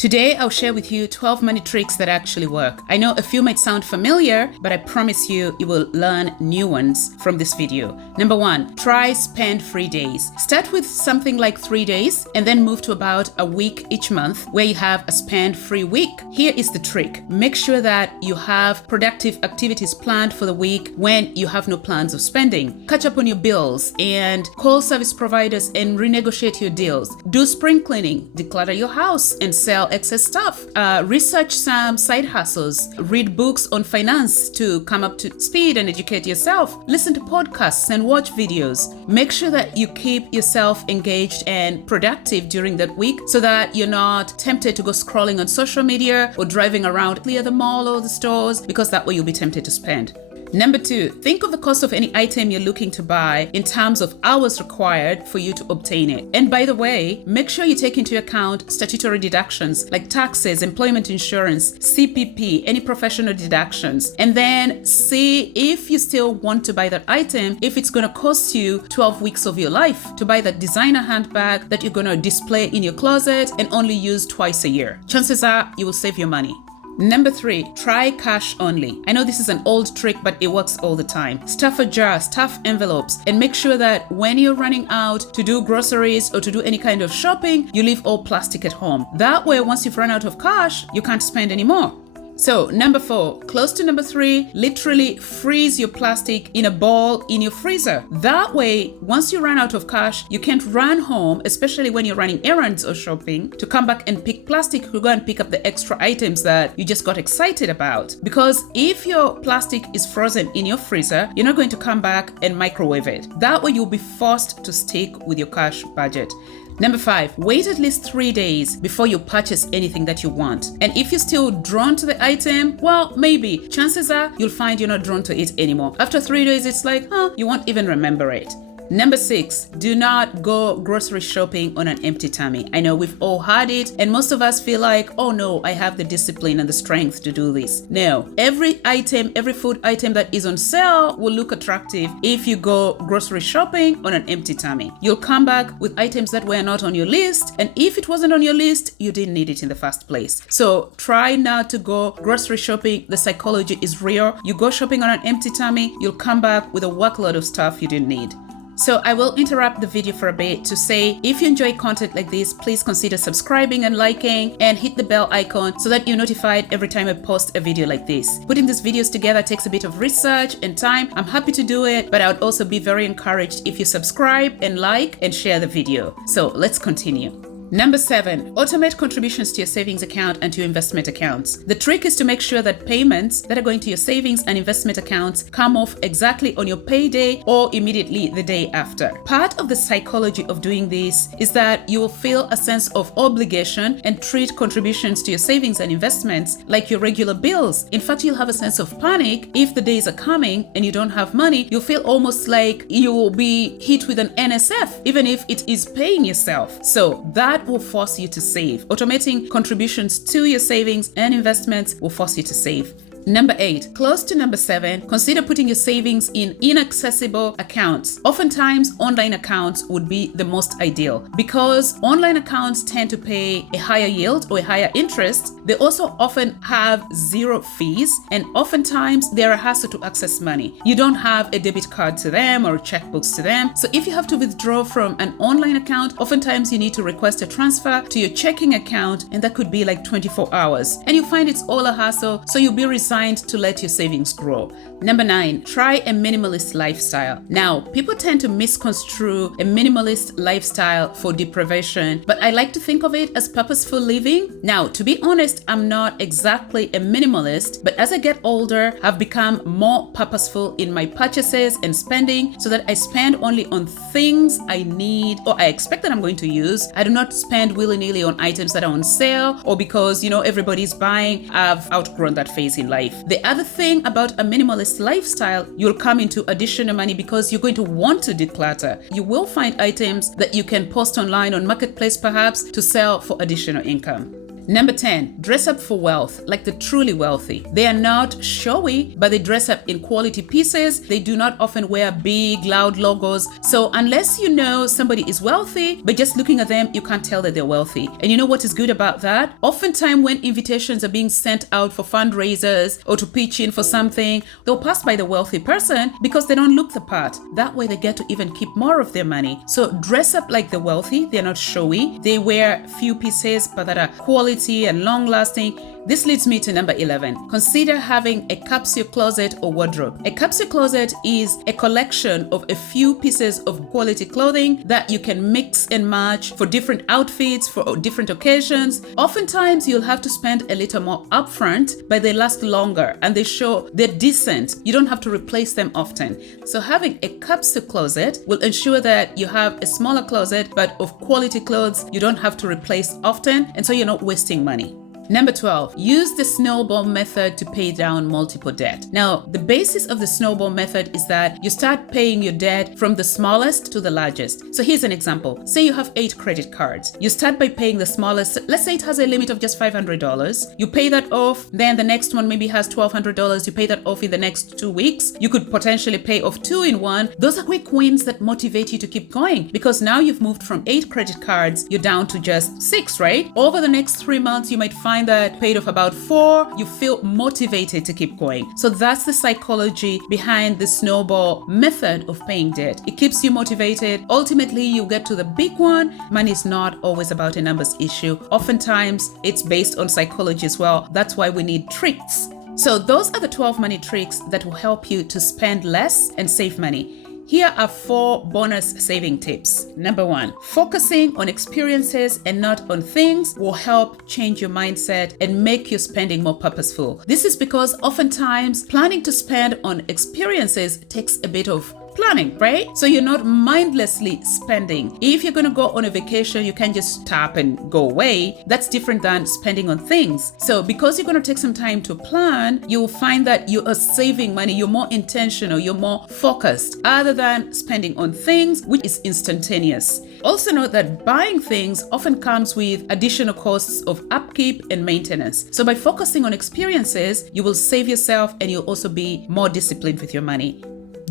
Today, I'll share with you 12 money tricks that actually work. I know a few might sound familiar, but I promise you will learn new ones from this video. Number 1, try spend-free days. Start with something like 3 days and then move to about a week each month where you have a spend-free week. Here is the trick. Make sure that you have productive activities planned for the week when you have no plans of spending. Catch up on your bills and call service providers and renegotiate your deals. Do spring cleaning, declutter your house and sell excess stuff. Research some side hustles. Read books on finance to come up to speed and educate yourself. Listen to podcasts and watch videos. Make sure that you keep yourself engaged and productive during that week so that you're not tempted to go scrolling on social media or driving around near the mall or the stores, because that way you'll be tempted to spend. Number 2, think of the cost of any item you're looking to buy in terms of hours required for you to obtain it. And by the way, make sure you take into account statutory deductions like taxes, employment insurance, CPP, any professional deductions. And then see if you still want to buy that item, if it's going to cost you 12 weeks of your life to buy that designer handbag that you're going to display in your closet and only use twice a year. Chances are you will save your money. Number 3, try cash only. I know this is an old trick, but it works all the time. Stuff a jar, stuff envelopes, and make sure that when you're running out to do groceries or to do any kind of shopping, you leave all plastic at home. That way, once you've run out of cash, you can't spend anymore. So, number 4, close to number 3, literally freeze your plastic in a ball in your freezer. That way, once you run out of cash, you can't run home, especially when you're running errands or shopping, to come back and pick plastic to go and pick up the extra items that you just got excited about. Because if your plastic is frozen in your freezer, you're not going to come back and microwave it. That way, you'll be forced to stick with your cash budget. Number 5, wait at least 3 days before you purchase anything that you want. And if you're still drawn to the item, well, maybe. Chances are you'll find you're not drawn to it anymore. After 3 days, it's like, you won't even remember it. Number 6, do not go grocery shopping on an empty tummy. I know we've all had it, and most of us feel like, oh no, I have the discipline and the strength to do this. No, every item, every food item that is on sale will look attractive if you go grocery shopping on an empty tummy. You'll come back with items that were not on your list, and if it wasn't on your list, you didn't need it in the first place. So try not to go grocery shopping. The psychology is real. You go shopping on an empty tummy, you'll come back with a workload of stuff you didn't need. So I will interrupt the video for a bit to say, if you enjoy content like this, please consider subscribing and liking and hit the bell icon so that you're notified every time I post a video like this. Putting these videos together takes a bit of research and time. I'm happy to do it, but I would also be very encouraged if you subscribe and like and share the video. So let's continue. Number 7, automate contributions to your savings account and to your investment accounts. The trick is to make sure that payments that are going to your savings and investment accounts come off exactly on your payday or immediately the day after. Part of the psychology of doing this is that you will feel a sense of obligation and treat contributions to your savings and investments like your regular bills. In fact, you'll have a sense of panic if the days are coming and you don't have money. You'll feel almost like you will be hit with an NSF, even if it is paying yourself. So that will force you to save. Automating contributions to your savings and investments will force you to save. Number 8, close to number 7, consider putting your savings in inaccessible accounts. Oftentimes, online accounts would be the most ideal because online accounts tend to pay a higher yield or a higher interest. They also often have zero fees, and oftentimes they're a hassle to access money. You don't have a debit card to them or checkbooks to them. So if you have to withdraw from an online account, oftentimes you need to request a transfer to your checking account, and that could be like 24 hours. And you find it's all a hassle, so you'll be resigned to let your savings grow. Number 9, try a minimalist lifestyle. Now, people tend to misconstrue a minimalist lifestyle for deprivation, but I like to think of it as purposeful living. Now, to be honest, I'm not exactly a minimalist, but as I get older, I've become more purposeful in my purchases and spending so that I spend only on things I need or I expect that I'm going to use. I do not spend willy-nilly on items that are on sale or because, everybody's buying. I've outgrown that phase in life. The other thing about a minimalist lifestyle, you'll come into additional money because you're going to want to declutter. You will find items that you can post online on Marketplace perhaps to sell for additional income. Number 10, dress up for wealth, like the truly wealthy. They are not showy, but they dress up in quality pieces. They do not often wear big, loud logos. So unless you know somebody is wealthy, but just looking at them, you can't tell that they're wealthy. And you know what is good about that? Oftentimes when invitations are being sent out for fundraisers or to pitch in for something, they'll pass by the wealthy person because they don't look the part. That way they get to even keep more of their money. So dress up like the wealthy. They're not showy. They wear few pieces, but that are quality and long lasting. This leads me to number 11. Consider having a capsule closet or wardrobe. A capsule closet is a collection of a few pieces of quality clothing that you can mix and match for different outfits, for different occasions. Oftentimes you'll have to spend a little more upfront, but they last longer and they're decent. You don't have to replace them often. So having a capsule closet will ensure that you have a smaller closet, but of quality clothes you don't have to replace often, and so you're not wasting money. Number 12, use the snowball method to pay down multiple debt. Now, the basis of the snowball method is that you start paying your debt from the smallest to the largest. So here's an example. Say you have 8 credit cards. You start by paying the smallest. Let's say it has a limit of just $500. You pay that off. Then the next one maybe has $1,200. You pay that off in the next 2 weeks. You could potentially pay off 2 in 1. Those are quick wins that motivate you to keep going because now you've moved from 8 credit cards, you're down to just 6, right? Over the next 3 months, you might find that paid off about 4, you feel motivated to keep going. So that's the psychology behind the snowball method of paying debt. It keeps you motivated. Ultimately, you get to the big one. Money is not always about a numbers issue. Oftentimes, it's based on psychology as well. That's why we need tricks. So those are the 12 money tricks that will help you to spend less and save money. Here are 4 bonus saving tips. Number 1, focusing on experiences and not on things will help change your mindset and make your spending more purposeful. This is because oftentimes planning to spend on experiences takes a bit of planning, right? So you're not mindlessly spending. If you're going to go on a vacation, you can't just tap and go away. That's different than spending on things. So because you're going to take some time to plan, you'll find that you are saving money. You're more intentional. You're more focused other than spending on things, which is instantaneous. Also note that buying things often comes with additional costs of upkeep and maintenance. So by focusing on experiences, you will save yourself and you'll also be more disciplined with your money.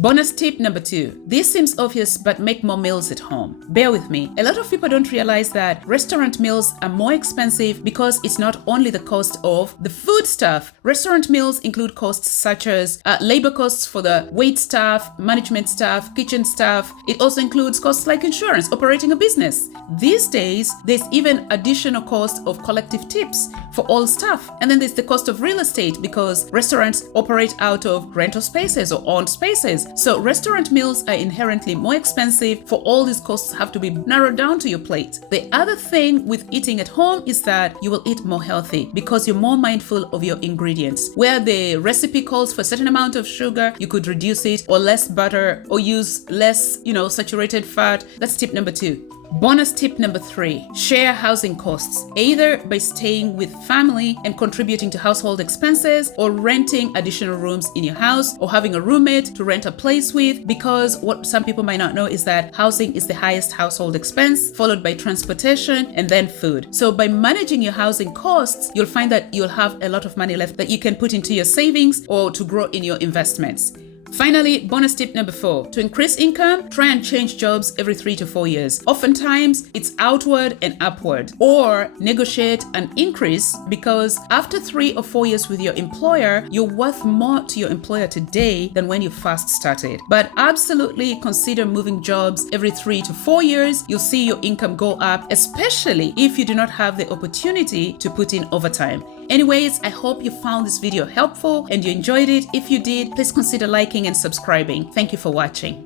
Bonus tip number 2. This seems obvious, but make more meals at home. Bear with me. A lot of people don't realize that restaurant meals are more expensive because it's not only the cost of the food stuff. Restaurant meals include costs such as labor costs for the wait staff, management staff, kitchen staff. It also includes costs like insurance, operating a business. These days, there's even additional cost of collective tips for all staff. And then there's the cost of real estate because restaurants operate out of rental spaces or owned spaces. So restaurant meals are inherently more expensive, for all these costs have to be narrowed down to your plate. The other thing with eating at home is that you will eat more healthy because you're more mindful of your ingredients. Where the recipe calls for a certain amount of sugar, you could reduce it, or less butter, or use less, saturated fat. That's tip number 2. Bonus tip number 3, share housing costs, either by staying with family and contributing to household expenses, or renting additional rooms in your house, or having a roommate to rent a place with, because what some people might not know is that housing is the highest household expense, followed by transportation and then food. So by managing your housing costs, you'll find that you'll have a lot of money left that you can put into your savings or to grow in your investments. Finally, bonus tip number 4. To increase income, try and change jobs every 3 to 4 years. Oftentimes, it's outward and upward. Or negotiate an increase, because after 3 or 4 years with your employer, you're worth more to your employer today than when you first started. But absolutely consider moving jobs every 3 to 4 years. You'll see your income go up, especially if you do not have the opportunity to put in overtime. Anyways, I hope you found this video helpful and you enjoyed it. If you did, please consider liking and subscribing. Thank you for watching.